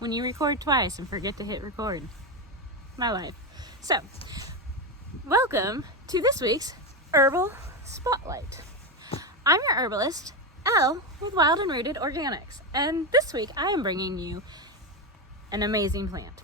when you record twice and forget to hit record. My life. So, welcome to this week's Herbal Spotlight. I'm your herbalist, Elle, with Wild and Rooted Organics, and this week I am bringing you an amazing plant.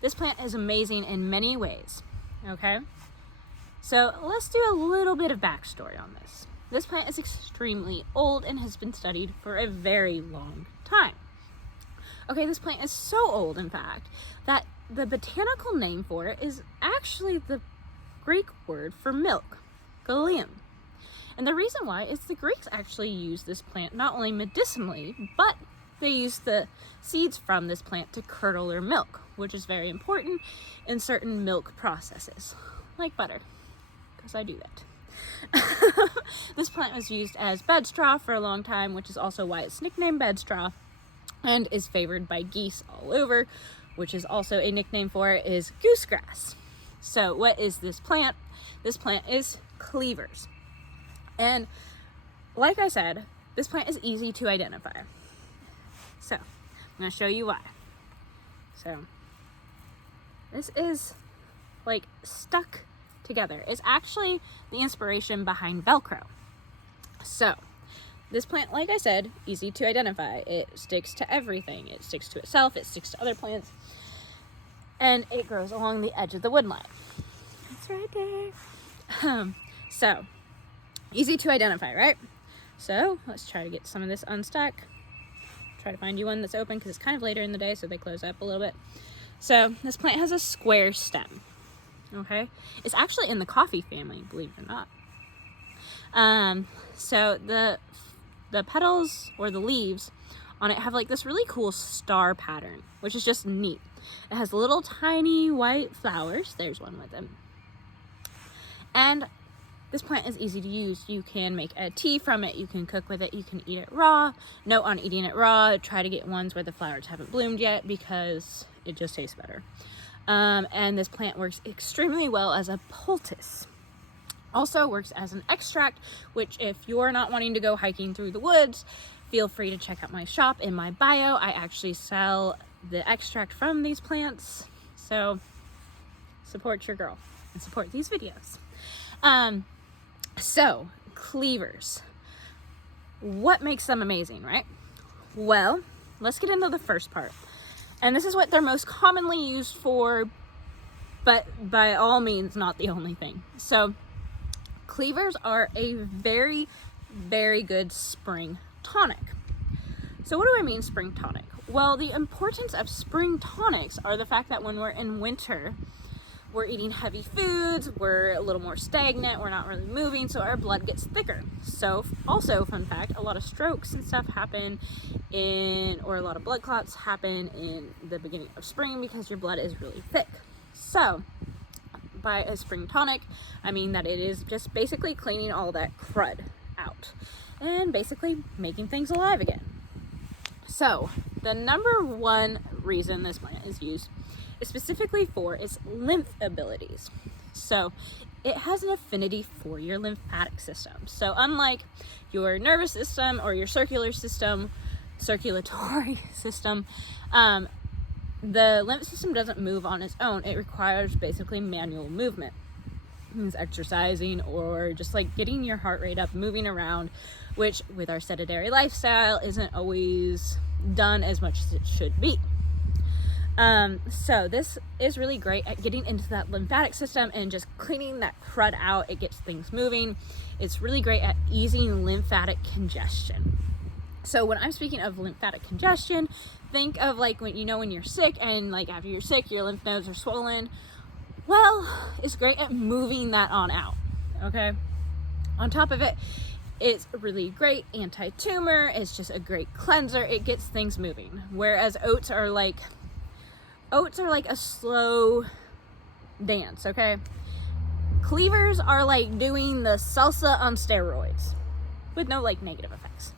This plant is amazing in many ways, okay? So let's do a little bit of backstory on this. This plant is extremely old and has been studied for a very long time. Okay, this plant is so old, in fact, that the botanical name for it is actually the Greek word for milk, galium. And the reason why is the Greeks actually used this plant not only medicinally, but they used the seeds from this plant to curdle their milk, which is very important in certain milk processes, like butter, because I do that. This plant was used as bed straw for a long time, which is also why it's nicknamed bed straw, and is favored by geese all over, which is also a nickname for it, is goosegrass. So what is this plant? This plant is Cleavers. And like I said, this plant is easy to identify. So I'm going to show you why. So this is like stuck together. It's actually the inspiration behind Velcro. So this plant, like I said, easy to identify. It sticks to everything. It sticks to itself. It sticks to other plants. And it grows along the edge of the woodline. It's right there. So easy to identify, right? So let's try to get some of this unstuck. Try to find you one that's open because it's kind of later in the day, so they close up a little bit. So this plant has a square stem. Okay, it's actually in the coffee family, believe it or not. So the petals or the leaves on it have like this really cool star pattern, which is just neat. It has little tiny white flowers. There's one with them. And this plant is easy to use. You can make a tea from it. You can cook with it. You can eat it raw. Note on eating it raw, try to get ones where the flowers haven't bloomed yet because it just tastes better. And this plant works extremely well as a poultice. Also works as an extract, which if you're not wanting to go hiking through the woods, feel free to check out my shop. In my bio, I actually sell the extract from these plants. So support your girl and support these videos. So Cleavers, what makes them amazing, right? Well, let's get into the first part. And this is what they're most commonly used for, but by all means, not the only thing. So Cleavers are a very, very good spring tonic. So what do I mean spring tonic? Well, the importance of spring tonics are the fact that when we're in winter, we're eating heavy foods, we're a little more stagnant, we're not really moving, so our blood gets thicker. So also, fun fact, a lot of strokes and stuff happen or a lot of blood clots happen in the beginning of spring because your blood is really thick. So by a spring tonic, I mean that it is just basically cleaning all that crud out and basically making things alive again. So the number one reason this plant is used is specifically for its lymph abilities. So it has an affinity for your lymphatic system. So unlike your nervous system or your circulatory system, the lymph system doesn't move on its own. It requires basically manual movement. It means exercising or just like getting your heart rate up, moving around, which with our sedentary lifestyle isn't always done as much as it should be. So this is really great at getting into that lymphatic system and just cleaning that crud out. It gets things moving. It's really great at easing lymphatic congestion. So when I'm speaking of lymphatic congestion, think of like when you're sick and like after you're sick, your lymph nodes are swollen. Well, it's great at moving that on out. Okay. On top of it, it's really great anti-tumor. It's just a great cleanser. It gets things moving. Whereas oats are like a slow dance, okay? Cleavers are like doing the salsa on steroids with no like negative effects.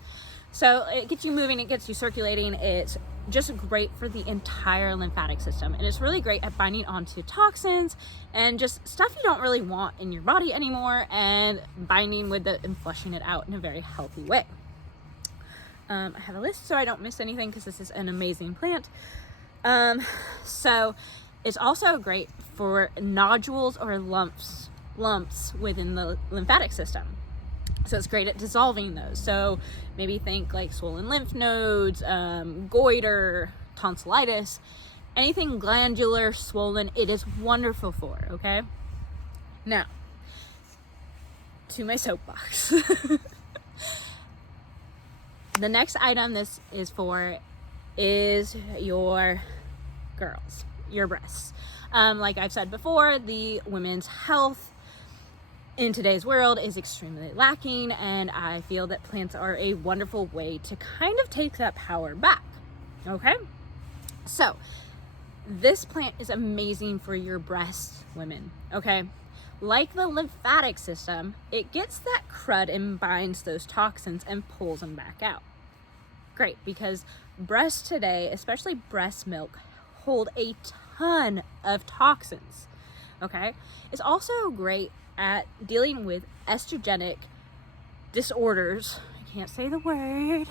So it gets you moving, it gets you circulating. It's just great for the entire lymphatic system. And it's really great at binding onto toxins and just stuff you don't really want in your body anymore and binding with it and flushing it out in a very healthy way. I have a list so I don't miss anything because this is an amazing plant. So it's also great for nodules or lumps within the lymphatic system. So it's great at dissolving those. So maybe think like swollen lymph nodes, goiter, tonsillitis, anything glandular, swollen, it is wonderful for, okay? Now, to my soapbox. The next item this is for is your girls, your breasts. Like I've said before, the women's health in today's world is extremely lacking, and I feel that plants are a wonderful way to kind of take that power back, okay? So this plant is amazing for your breast women, okay? Like the lymphatic system, it gets that crud and binds those toxins and pulls them back out. Great, because breasts today, especially breast milk, hold a ton of toxins, okay? It's also great at dealing with estrogenic disorders, I can't say the word,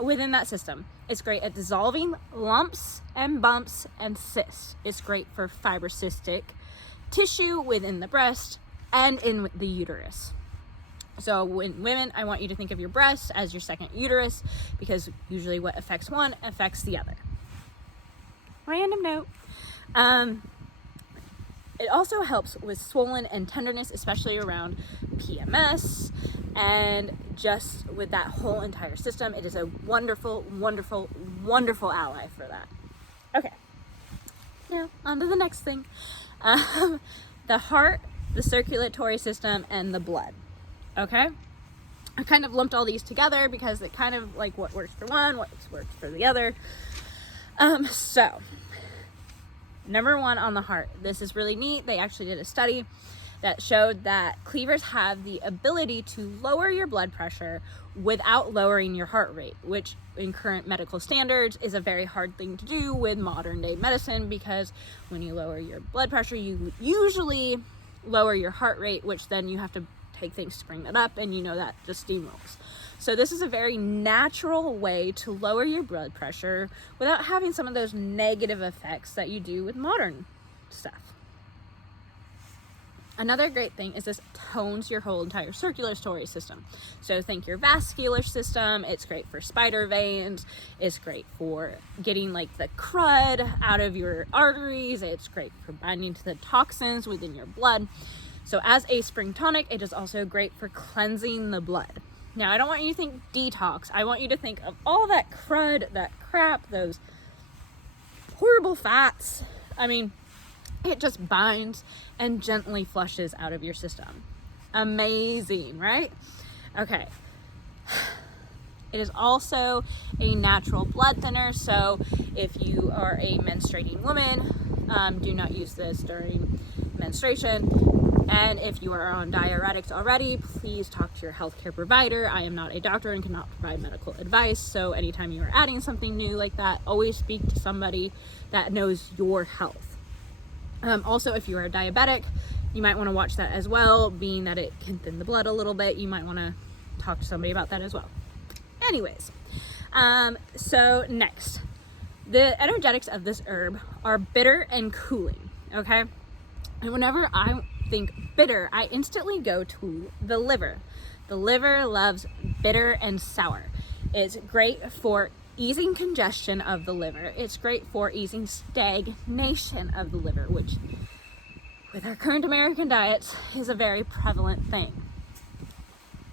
within that system. It's great at dissolving lumps and bumps and cysts. It's great for fibrocystic tissue within the breast and in the uterus. So when women, I want you to think of your breast as your second uterus, because usually what affects one affects the other. Random note. It also helps with swollen and tenderness, especially around PMS and just with that whole entire system. It is a wonderful, wonderful, wonderful ally for that. Okay, now on to the next thing. The heart, the circulatory system, and the blood. Okay, I kind of lumped all these together because it kind of like what works for one, what works for the other. So number one on the heart, this is really neat. They actually did a study that showed that cleavers have the ability to lower your blood pressure without lowering your heart rate, which in current medical standards is a very hard thing to do with modern day medicine, because when you lower your blood pressure, you usually lower your heart rate, which then you have to take things to bring that up, and you know that just steamrolls. So this is a very natural way to lower your blood pressure without having some of those negative effects that you do with modern stuff. Another great thing is this tones your whole entire circulatory system. So think your vascular system. It's great for spider veins. It's great for getting like the crud out of your arteries. It's great for binding to the toxins within your blood. So as a spring tonic, it is also great for cleansing the blood. Now, I don't want you to think detox. I want you to think of all that crud, that crap, those horrible fats. I mean, it just binds and gently flushes out of your system. Amazing, right? Okay. It is also a natural blood thinner. So if you are a menstruating woman, do not use this during menstruation. And if you are on diuretics already, please talk to your healthcare provider. I am not a doctor and cannot provide medical advice. So anytime you are adding something new like that, always speak to somebody that knows your health. Also, if you are diabetic, you might want to watch that as well, being that it can thin the blood a little bit. You might want to talk to somebody about that as well. Anyways, so next, the energetics of this herb are bitter and cooling, okay? And whenever I think bitter, I instantly go to the liver. The liver loves bitter and sour. It's great for easing congestion of the liver. It's great for easing stagnation of the liver, which with our current American diets is a very prevalent thing.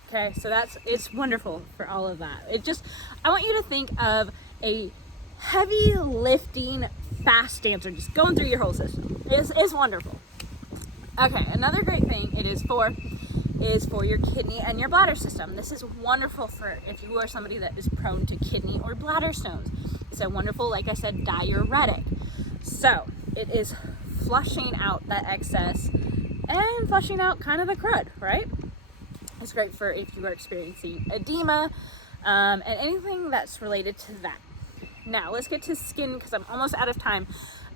Okay, so it's wonderful for all of that. I want you to think of a heavy lifting fast dancer just going through your whole system. It's wonderful. Okay, another great thing it is for your kidney and your bladder system. This is wonderful for if you are somebody that is prone to kidney or bladder stones. It's a wonderful, like I said, diuretic. So it is flushing out that excess and flushing out kind of the crud, right? It's great for if you are experiencing edema and anything that's related to that. Now let's get to skin, because I'm almost out of time.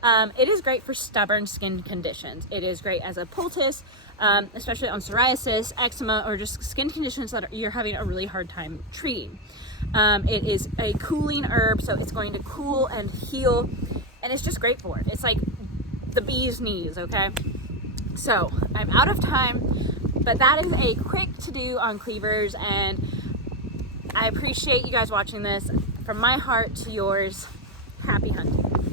It is great for stubborn skin conditions. It is great as a poultice, especially on psoriasis, eczema, or just skin conditions that you're having a really hard time treating. It is a cooling herb, so it's going to cool and heal, and it's just great for it. It's like the bee's knees, okay? So I'm out of time, but that is a quick to do on Cleavers, and I appreciate you guys watching this. From my heart to yours, happy hunting.